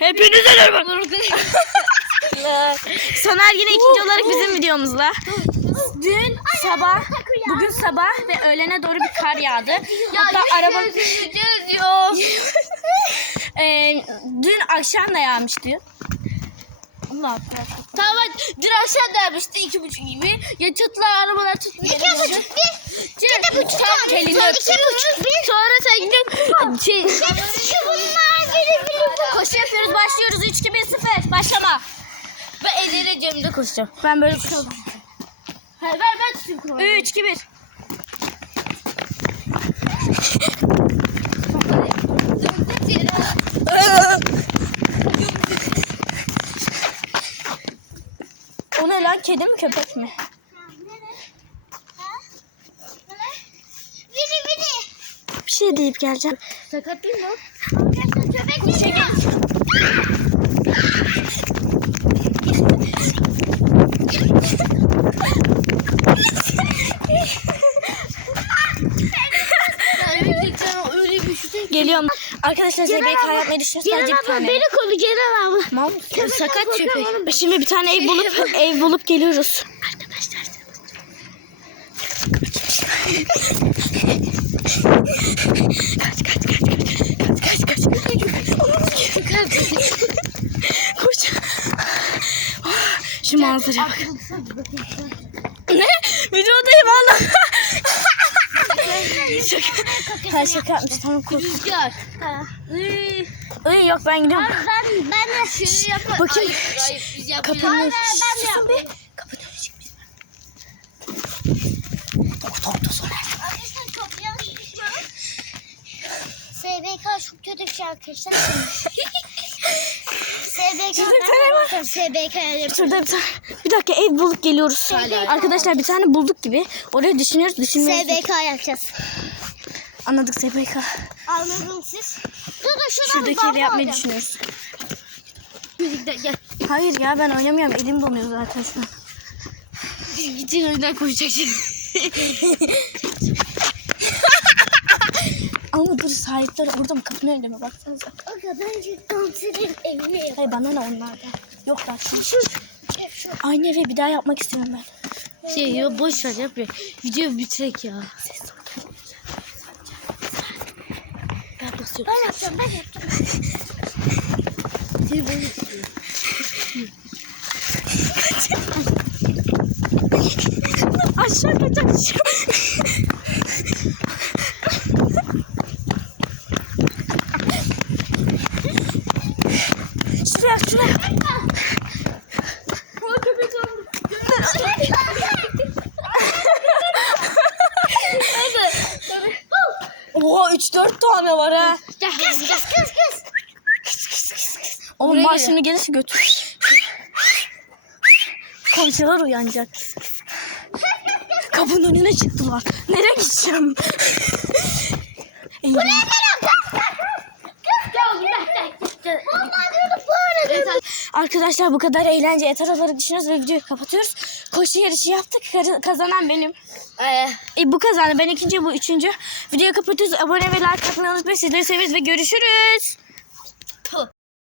Hepinize merhaba. Soner yine ikinci olarak bizim videomuzla. Dün sabah, bugün sabah ve öğlene doğru bir kar yağdı. Hatta araba... Ee, dün akşam da yağmıştı. Allah Allah. Tamam dün akşam dermişti iki buçuk gibi. Ya çatılar arabalar tutmuyor. İki buçuk bir. İki buçuk Tam tam. elini Sonra öptü. iki buçuk bir. Sonra sen gidip şey, Koşu yapıyoruz başlıyoruz 3 2 1 0 başlama. ben elleri cebimde koşacağım. Ben böyle koşuyorum. Hayır ver ben tutayım kumandayı. 3 2 1 O ne lan kedi mi köpek mi? Biri biri. Bir şey deyip geleceğim. Sakat değil mi? Köpek geliyor. Yani sen öyle bir. Geliyorum. Arkadaşlar ZBK yapmayı düşünüyoruz. Sadece bir tane. koru Ceren abla. Mal mısın? Sakat köpek. Şimdi bir tane ev bulup ev bulup geliyoruz. Arkadaşlar kaç kaç kaç kaç kaç kaç kaç koş manzaraya bak ne? Videodayım Allah. Şaka. ha şaka yapmış tamam kork Rüzgar. Ay, yok ben gidiyorum. Ben ben de Şunu yapar. Bakayım. Kapının ben de sonra Arkadaşlar çok yanlış SBK çok kötü bir şey arkadaşlar. SBK Şurada bir tane var. yapıyorum. Şurada bir tane bir dakika ev bulup geliyoruz. Arkadaşlar bir tane bulduk gibi. Oraya düşünüyoruz, düşünmüyoruz. SBK yapacağız. Anladık SBK. Anladınız siz. Dur şuradan Şuradaki evi yapmayı alacağım. düşünüyoruz. Birlikte gel. Hayır ya ben oynamıyorum. Elim donuyor zaten şu an. Gidin önden koşacak şimdi. Ama dur sahipler orada mı? Kapının önünde mi? Baksanıza. Kadar cidden senin evine yap. Hayır bana ne onlardan. Yok lan şu. şu. Aynı evi bir daha yapmak istiyorum ben. Şey ya boş ver yap ya. Video bitirek ya. Ses. Ben basıyorum. Ben yapacağım ben yapacağım. Seni böyle. Aşağı kaç aşağı. Oha 3-4 tane var ha. Kız kız kız kız. Oğlum Buraya geliyor. şimdi gelirse götür. Komşular uyanacak. Kapının önüne çıktılar. Nereye gideceğim? Buraya arada. Arkadaşlar bu kadar eğlence yeter olarak düşünüyoruz ve videoyu kapatıyoruz. Koşu yarışı yaptık. Kazanan benim. Ee, E, bu kazandı. Ben ikinci, bu üçüncü. Videoyu kapatıyoruz. Abone ve like atmayı unutmayın. Sizleri seviyoruz ve görüşürüz.